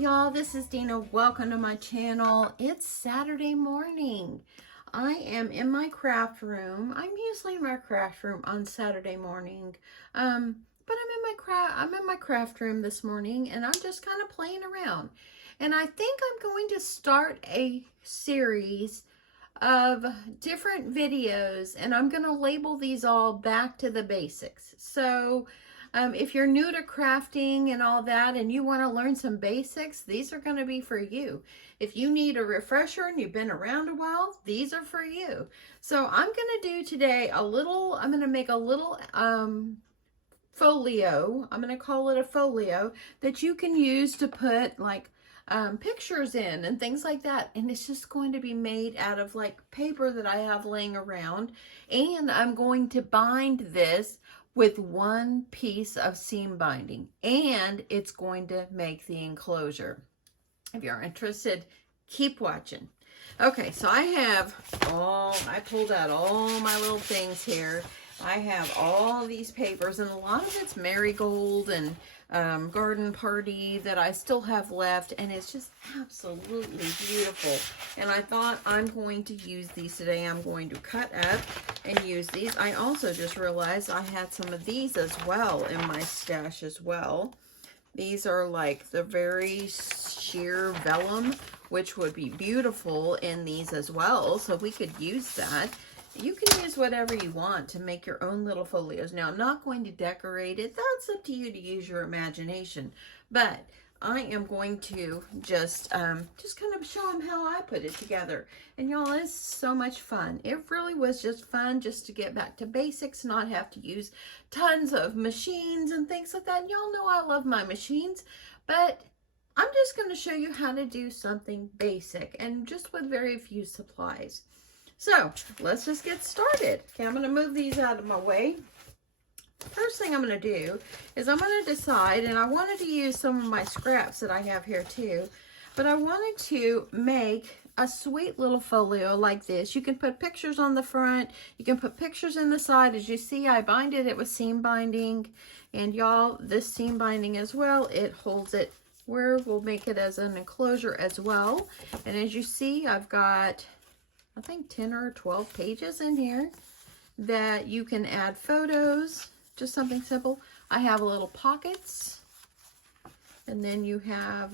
y'all, this is Dina. Welcome to my channel. It's Saturday morning. I am in my craft room. I'm usually in my craft room on Saturday morning. But I'm in my craft room this morning, and I'm just kind of playing around. And I think I'm going to start a series of different videos, and I'm going to label these all back to the basics. So if you're new to crafting and all that and you want to learn some basics, these are going to be for you. If you need a refresher and you've been around a while, these are for you. So I'm going to do today I'm going to make a little folio. I'm going to call it a folio that you can use to put like pictures in and things like that. And it's just going to be made out of like paper that I have laying around. And I'm going to bind this with one piece of seam binding, and it's going to make the enclosure. If you're interested, keep watching. Okay, so I pulled out all my little things here. I have all these papers, and a lot of it's marigold and garden party that I still have left, and it's just absolutely beautiful. And I thought I'm going to use these today. I'm going to cut up and use these. I also just realized I had some of these as well in my stash as well. These are like the very sheer vellum, which would be beautiful in these as well, so we could use that. You can use whatever you want to make your own little folios. Now, I'm not going to decorate it. That's up to you to use your imagination. But I am going to just kind of show them how I put it together. And y'all, it's so much fun. It really was just fun just to get back to basics, not have to use tons of machines and things like that. And y'all know I love my machines, but I'm just going to show you how to do something basic and just with very few supplies. So let's just get started. Okay, I'm going to move these out of my way. First thing I'm going to do is I'm going to decide, and I wanted to use some of my scraps that I have here too, but I wanted to make a sweet little folio like this. You can put pictures on the front. You can put pictures in the side. As you see, I binded it with seam binding, and y'all, this seam binding as well, it holds it where we'll make it as an enclosure as well. And as you see, I've got, I think 10 or 12 pages in here that you can add photos, just something simple. I have little pockets, and then you have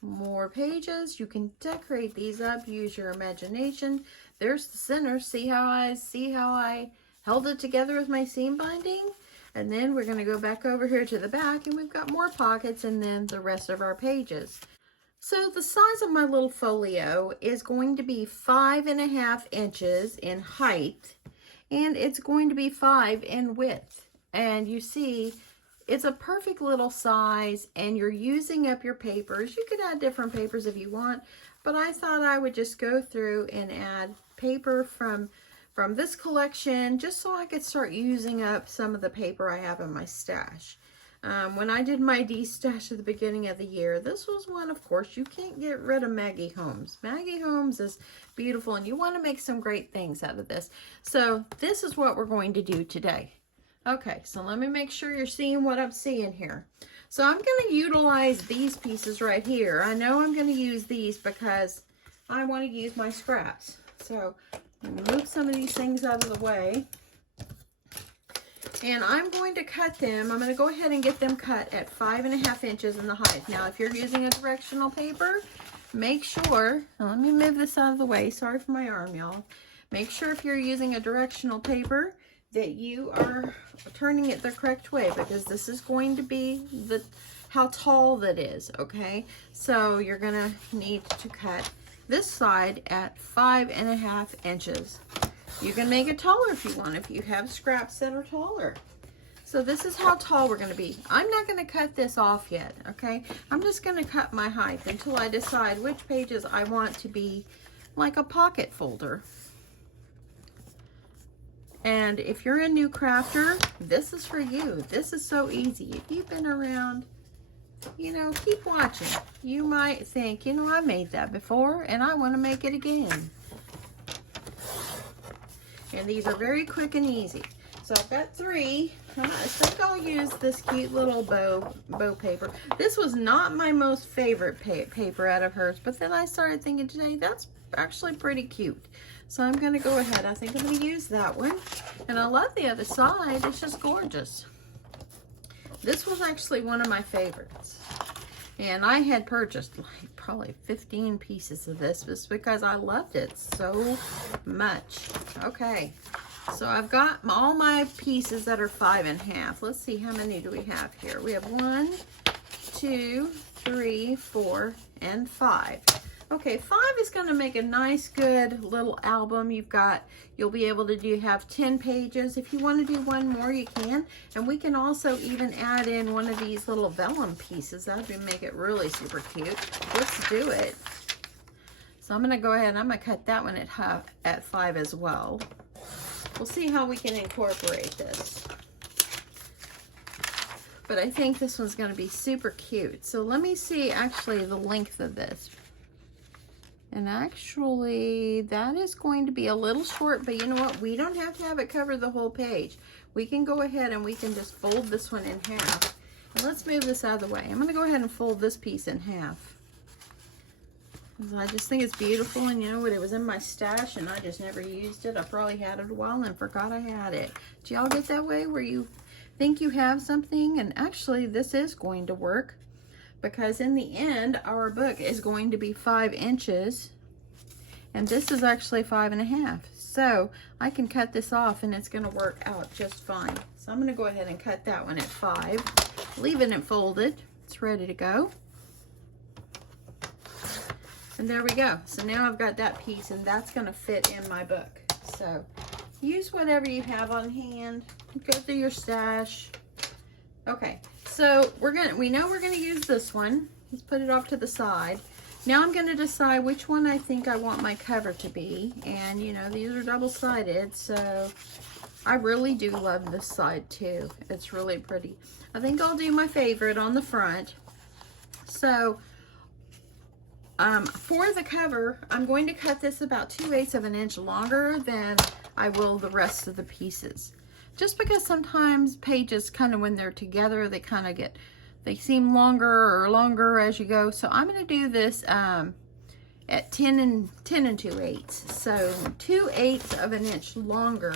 more pages. You can decorate these up, use your imagination. There's the center. See how I held it together with my seam binding? And then we're going to go back over here to the back, and we've got more pockets, and then the rest of our pages. So the size of my little folio is going to be 5.5 inches in height, and it's going to be 5 in width. And you see, it's a perfect little size, and you're using up your papers. You could add different papers if you want, but I thought I would just go through and add paper from this collection just so I could start using up some of the paper I have in my stash. When I did my de-stash at the beginning of the year, this was one, of course, you can't get rid of Maggie Holmes. Maggie Holmes is beautiful, and you want to make some great things out of this. So this is what we're going to do today. Okay, so let me make sure you're seeing what I'm seeing here. So I'm going to utilize these pieces right here. I know I'm going to use these because I want to use my scraps. So I'm going to move some of these things out of the way. And I'm going to cut them. I'm going to go ahead and get them cut at 5.5 inches in the height. Now, if you're using a directional paper, make sure, let me move this out of the way. Sorry for my arm, y'all. Make sure if you're using a directional paper that you are turning it the correct way, because this is going to be how tall that is, okay? So you're going to need to cut this side at 5.5 inches. You can make it taller if you want, if you have scraps that are taller. So this is how tall we're going to be. I'm not going to cut this off yet, okay? I'm just going to cut my height until I decide which pages I want to be like a pocket folder. And if you're a new crafter, this is for you. This is so easy. If you've been around, you know, keep watching. You might think, you know, I made that before and I want to make it again. And these are very quick and easy. So So I've got 3. I think I'll use this cute little bow paper. This was not my most favorite paper out of hers, but then I started thinking today, that's actually pretty cute. So I'm going to go ahead. I think I'm going to use that one. And I love the other side. It's just gorgeous. This was actually one of my favorites. And I had purchased like probably 15 pieces of this just because I loved it so much. Okay. So I've got all my pieces that are 5 1/2. Let's see, how many do we have here? We have 1, 2, 3, 4, and 5. Okay, 5 is going to make a nice, good little album. You'll be able to have 10 pages. If you want to do one more, you can. And we can also even add in one of these little vellum pieces. That would make it really super cute. Let's do it. So I'm going to go ahead and I'm going to cut that one at 5 as well. We'll see how we can incorporate this. But I think this one's going to be super cute. So let me see actually the length of this. And actually, that is going to be a little short, but you know what? We don't have to have it cover the whole page. We can go ahead and we can just fold this one in half. And let's move this out of the way. I'm going to go ahead and fold this piece in half. I just think it's beautiful, and you know what? It was in my stash, and I just never used it. I probably had it a while and forgot I had it. Do y'all get that way where you think you have something? And actually, this is going to work. Because in the end, our book is going to be 5 inches, and this is actually 5 1/2. So I can cut this off and it's going to work out just fine. So I'm going to go ahead and cut that one at 5, leaving it folded. It's ready to go. And there we go. So now I've got that piece, and that's going to fit in my book. So use whatever you have on hand. Go through your stash. Okay. So we know we're gonna use this one. Let's put it off to the side. Now I'm gonna decide which one I think I want my cover to be. And you know, these are double-sided, so I really do love this side too. It's really pretty. I think I'll do my favorite on the front. So for the cover, I'm going to cut this about 2/8 of an inch longer than I will the rest of the pieces. Just because sometimes pages kind of, when they're together, they seem longer as you go. So I'm going to do this at 10 2/8. So 2/8 of an inch longer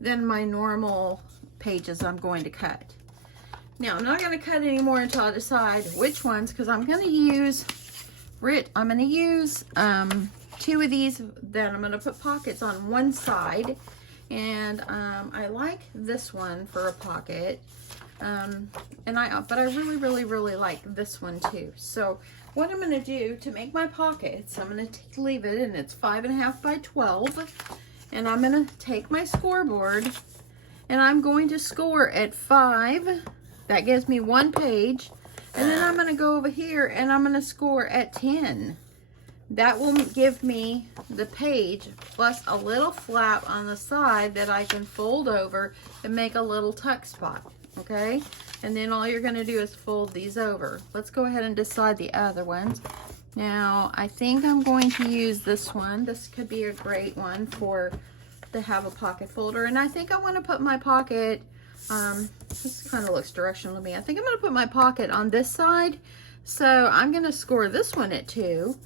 than my normal pages I'm going to cut. Now I'm not going to cut any more until I decide which ones, because I'm going to use 2 of these. Then I'm going to put pockets on one side. And I like this one for a pocket, but I really like this one too. So what I'm going to do to make my pockets, I'm going to leave it, and it's 5 1/2 by 12, and I'm going to take my scoreboard, and I'm going to score at 5. That gives me 1 page, and then I'm going to go over here and I'm going to score at 10. That will give me the page plus a little flap on the side that I can fold over and make a little tuck spot, okay? And then all you're going to do is fold these over. Let's go ahead and decide the other ones. Now, I think I'm going to use this one. This could be a great one to have a pocket folder. And I think I want to put my pocket, this kind of looks directional to me. I think I'm going to put my pocket on this side. So I'm going to score this one at 2.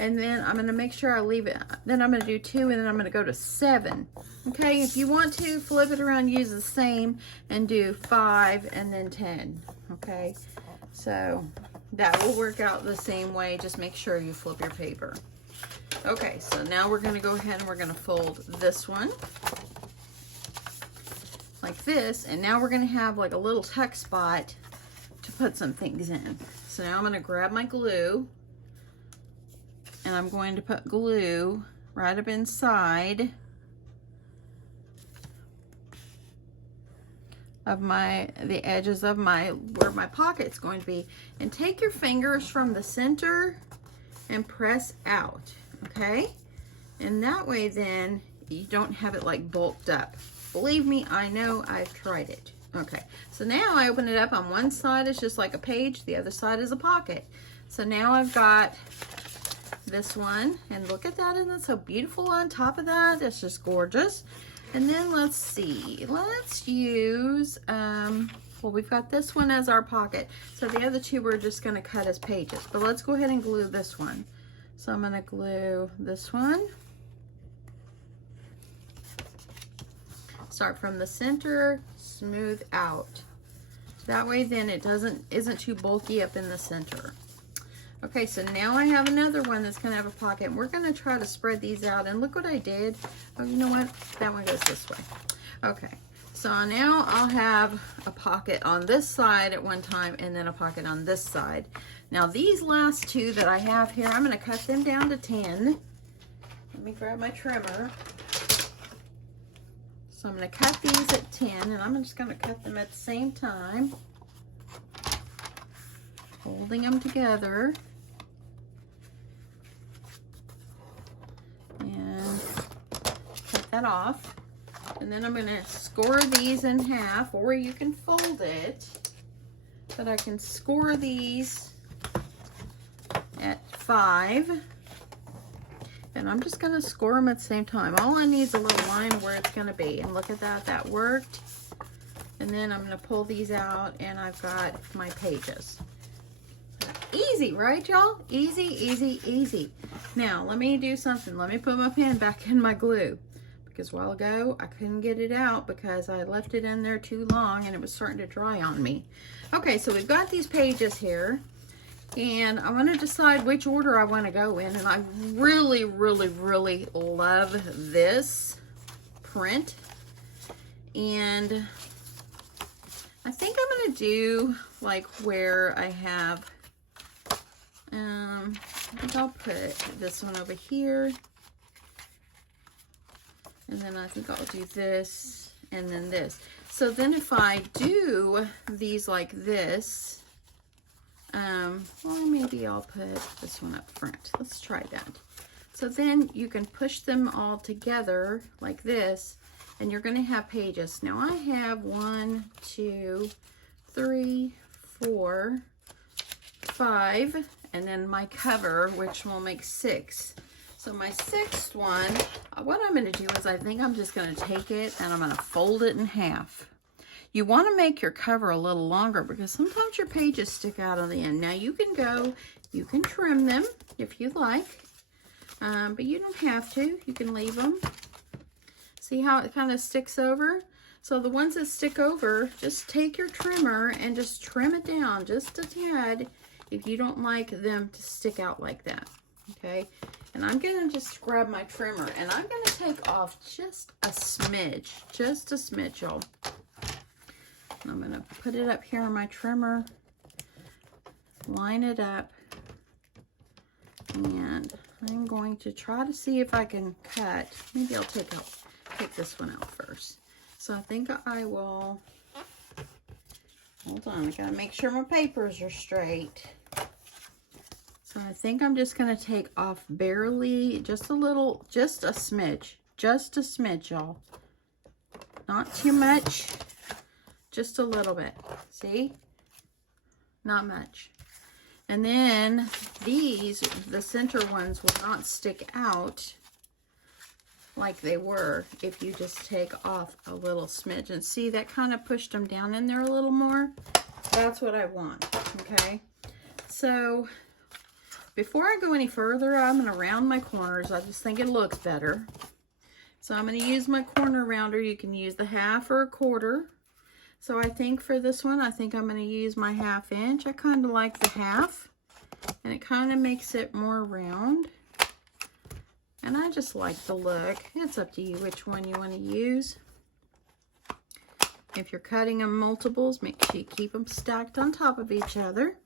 And then I'm going to make sure I leave it. Then I'm going to do 2, and then I'm going to go to 7. Okay, if you want to flip it around, use the same and do 5 and then 10. Okay, so that will work out the same way. Just make sure you flip your paper. Okay, so now we're going to go ahead and we're going to fold this one like this. And now we're going to have like a little tuck spot to put some things in. So now I'm going to grab my glue. And I'm going to put glue right up inside of the edges of where my pocket's going to be. And take your fingers from the center and press out, okay? And that way then you don't have it like bulked up. Believe me, I know, I've tried it. Okay, so now I open it up. On one side it's just like a page, the other side is a pocket. So now I've got this one, and look at that, and that's so beautiful on top of that. That's just gorgeous. And then let's see, let's use, well, we've got this one as our pocket. So the other two we're just gonna cut as pages, but let's go ahead and glue this one. So I'm gonna glue this one. Start from the center, smooth out. That way then it isn't too bulky up in the center. Okay, so now I have another one that's gonna have a pocket, and we're gonna try to spread these out. And look what I did. Oh, you know what? That one goes this way. Okay, so now I'll have a pocket on this side at one time and then a pocket on this side. Now these last two that I have here, I'm gonna cut them down to 10. Let me grab my trimmer. So I'm going to cut these at 10, and I'm just going to cut them at the same time, holding them together. And cut that off. And then I'm going to score these in half, or you can fold it, but I can score these at 5. And I'm just gonna score them at the same time. All I need is a little line where it's gonna be. And look at that, that worked. And then I'm gonna pull these out, and I've got my pages. Easy, right, y'all? Easy, easy, easy. Now, let me do something. Let me put my pen back in my glue. Because a while ago, I couldn't get it out because I left it in there too long and it was starting to dry on me. Okay, so we've got these pages here. And I want to decide which order I want to go in. And I really, really, really love this print. And I think I'm going to do like where I have, I think I'll put this one over here. And then I think I'll do this and then this. So then if I do these like this, well, maybe I'll put this one up front. Let's try that. So then you can push them all together like this, and you're going to have pages. Now I have 1, 2, 3, 4, 5, and then my cover, which will make 6. So my 6th one, what I'm going to do is I think I'm just going to take it and I'm going to fold it in half. You want to make your cover a little longer because sometimes your pages stick out on the end. Now you can trim them if you like, but you don't have to. You can leave them. See how it kind of sticks over? So the ones that stick over, just take your trimmer and just trim it down just a tad if you don't like them to stick out like that, okay? And I'm going to just grab my trimmer and I'm going to take off just a smidge, y'all. I'm going to put it up here on my trimmer, line it up, and I'm going to try to see if I can cut. Maybe I'll take this one out first. So I think I will, hold on, I got to make sure my papers are straight. So I think I'm just going to take off barely, just a little, just a smidge, y'all. Not too much. Just a little bit, see? Not much. And then these, the center ones, will not stick out like they were if you just take off a little smidge. And see, that kind of pushed them down in there a little more. That's what I want, okay? So before I go any further, I'm going to round my corners. I just think it looks better. So I'm going to use my corner rounder. You can use the 1/2 or 1/4. So I think for this one, I think I'm going to use my 1/2 inch. I kind of like the 1/2, and it kind of makes it more round. And I just like the look. It's up to you which one you want to use. If you're cutting them multiples, make sure you keep them stacked on top of each other.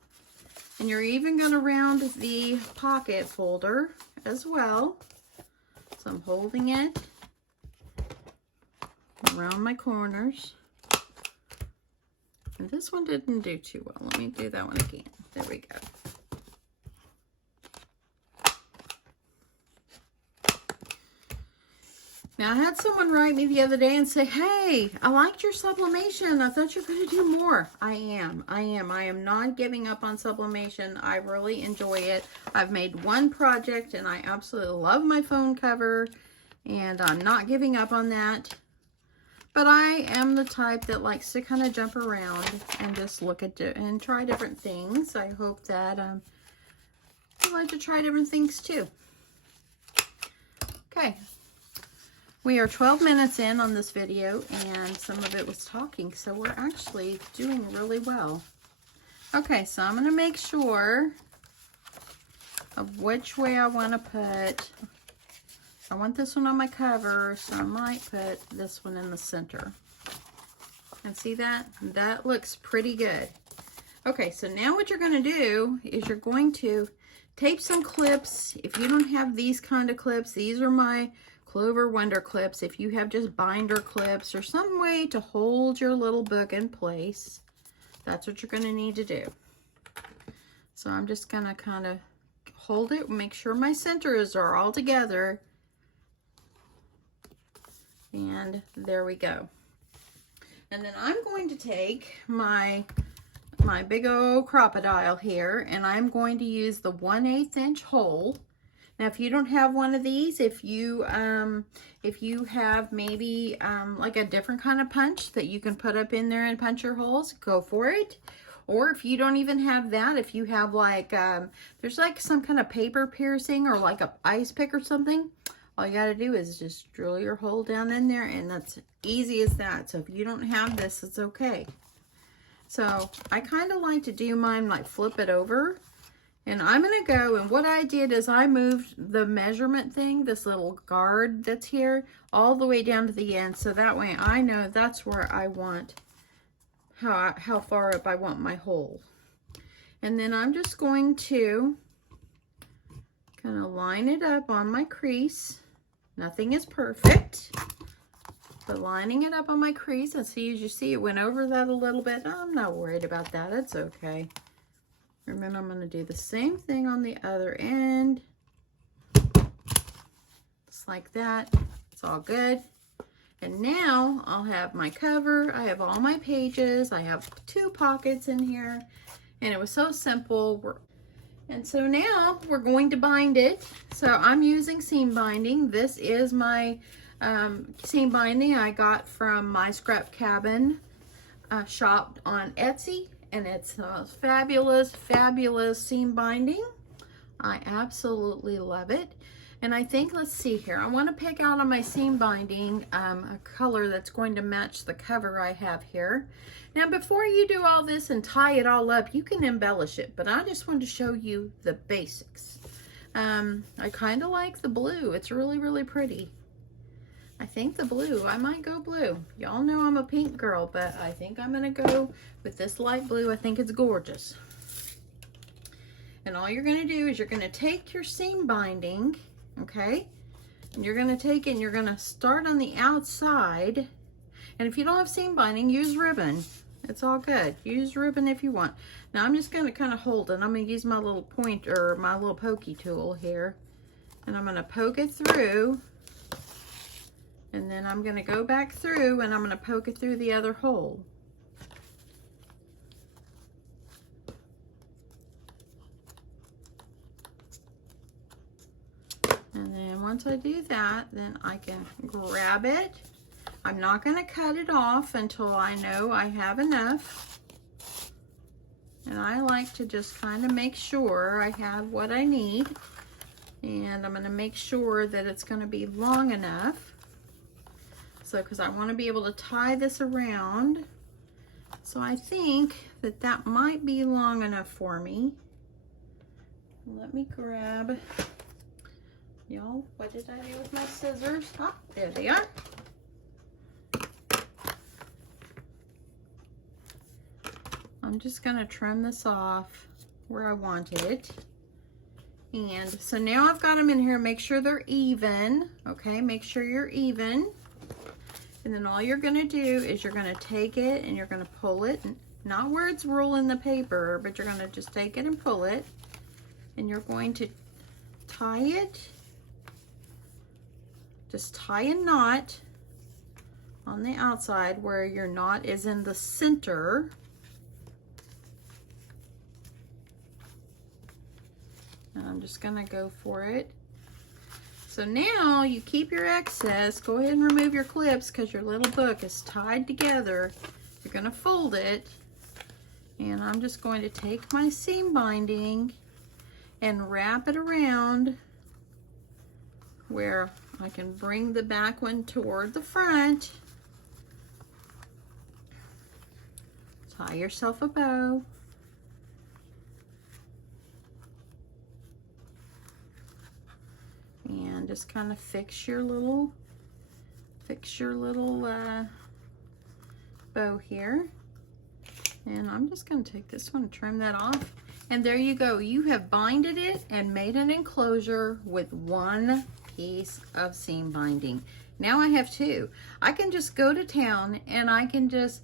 And you're even going to round the pocket folder as well. So I'm holding it around my corners. And this one didn't do too well. Let me do that one again. There we go. Now, I had someone write me the other day and say, hey, I liked your sublimation. I thought you were going to do more. I am not giving up on sublimation. I really enjoy it. I've made one project and I absolutely love my phone cover. And I'm not giving up on that. But I am the type that likes to kind of jump around and just look at it and try different things. I hope that you like to try different things too. Okay, we are 12 minutes in on this video, and some of it was talking, so we're actually doing really well. Okay, so I'm going to make sure of which way I want to put. I want this one on my cover, so I might put this one in the center. And see that? That looks pretty good. Okay, so now what you're going to do is you're going to tape some clips. If you don't have these kind of clips, these are my Clover Wonder clips. If you have just binder clips or some way to hold your little book in place, that's what you're going to need to do. So I'm just going to kind of hold it, make sure my centers are all together. And there we go. And then I'm going to take my big old crocodile here, and I'm going to use the 1/8 inch hole. Now, if you don't have one of these, if you have maybe like a different kind of punch that you can put up in there and punch your holes, go for it. Or if you don't even have that, if you have like there's like some kind of paper piercing or like a ice pick or something, all you got to do is just drill your hole down in there, and that's easy as that. So if you don't have this, it's okay. So I kind of like to do mine like flip it over, and I'm going to go, and what I did is I moved the measurement thing, this little guard that's here, all the way down to the end, so that way I know that's where I want, how far up I want my hole. And then I'm just going to kind of line it up on my crease. Nothing is perfect, but lining it up on my crease, and see, as you see, it went over that a little bit. I'm not worried about that. It's okay. Remember, I'm going to do the same thing on the other end. Just like that. It's all good. And now I'll have my cover. I have all my pages. I have 2 pockets in here. And it was so simple. And so now we're going to bind it. So I'm using seam binding. This is my seam binding I got from my Scrap Cabin shop on Etsy. And it's fabulous, fabulous seam binding. I absolutely love it. And I think, let's see here, I want to pick out on my seam binding a color that's going to match the cover I have here. Now, before you do all this and tie it all up, you can embellish it, but I just wanted to show you the basics. I kind of like the blue. It's really, really pretty. I think the blue, I might go blue. Y'all know I'm a pink girl, but I think I'm going to go with this light blue. I think it's gorgeous. And all you're going to do is you're going to take your seam binding, okay? And you're going to take it and you're going to start on the outside. And if you don't have seam binding, use ribbon. It's all good. Use ribbon if you want. Now I'm just going to kind of hold it. I'm going to use my little pointer, my little pokey tool here. And I'm going to poke it through. And then I'm going to go back through and I'm going to poke it through the other hole. And then once I do that, then I can grab it. I'm not going to cut it off until I know I have enough. And I like to just kind of make sure I have what I need. And I'm going to make sure that it's going to be long enough. So, because I want to be able to tie this around. So I think that that might be long enough for me. Let me grab, y'all, what did I do with my scissors? Ah, there they are. I'm just going to trim this off where I wanted it. And so now I've got them in here. Make sure they're even. Okay, make sure you're even. And then all you're going to do is you're going to take it and you're going to pull it. Not where it's rolling the paper, but you're going to just take it and pull it. And you're going to tie it. Just tie a knot on the outside where your knot is in the center. And I'm just going to go for it. So now you keep your excess. Go ahead and remove your clips because your little book is tied together. You're going to fold it. And I'm just going to take my seam binding and wrap it around where I can bring the back one toward the front. Tie yourself a bow. And just kind of fix your little bow here. And I'm just going to take this one and trim that off. And there you go. You have binded it and made an enclosure with one piece of seam binding. Now I have two. I can just go to town and I can just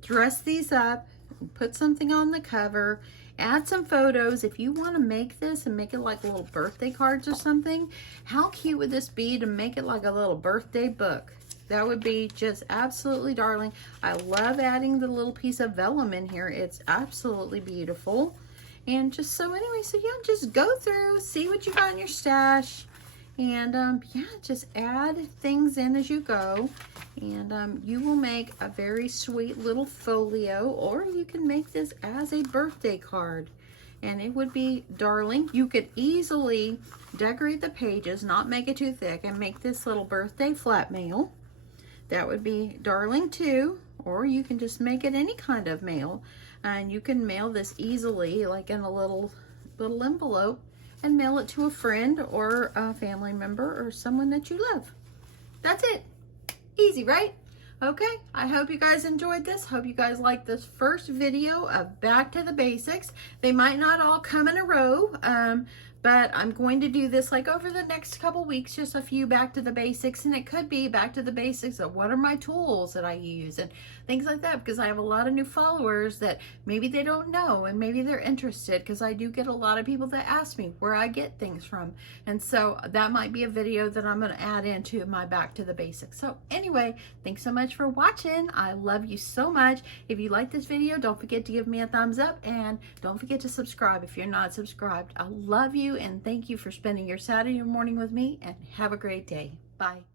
dress these up, put something on the cover, add some photos. If you want to make this and make it like little birthday cards or something, how cute would this be to make it like a little birthday book? That would be just absolutely darling. I love adding the little piece of vellum in here. It's absolutely beautiful. And just so anyway, so yeah, just go through, see what you got in your stash. And yeah, just add things in as you go. And you will make a very sweet little folio, or you can make this as a birthday card. And it would be darling. You could easily decorate the pages, not make it too thick, and make this little birthday flat mail. That would be darling too. Or you can just make it any kind of mail. And you can mail this easily, like in a little envelope, and mail it to a friend or a family member or someone that you love. That's it. Easy, right? Okay, I hope you guys enjoyed this. Hope you guys liked this first video of Back to the Basics. They might not all come in a row, but I'm going to do this like over the next couple weeks, just a few back to the basics, and it could be back to the basics of what are my tools that I use and things like that, because I have a lot of new followers that maybe they don't know and maybe they're interested, because I do get a lot of people that ask me where I get things from, and so that might be a video that I'm going to add into my back to the basics. So anyway, thanks so much for watching. I love you so much. If you like this video, don't forget to give me a thumbs up, and don't forget to subscribe if you're not subscribed. I love you and thank you for spending your Saturday morning with me, and have a great day. Bye.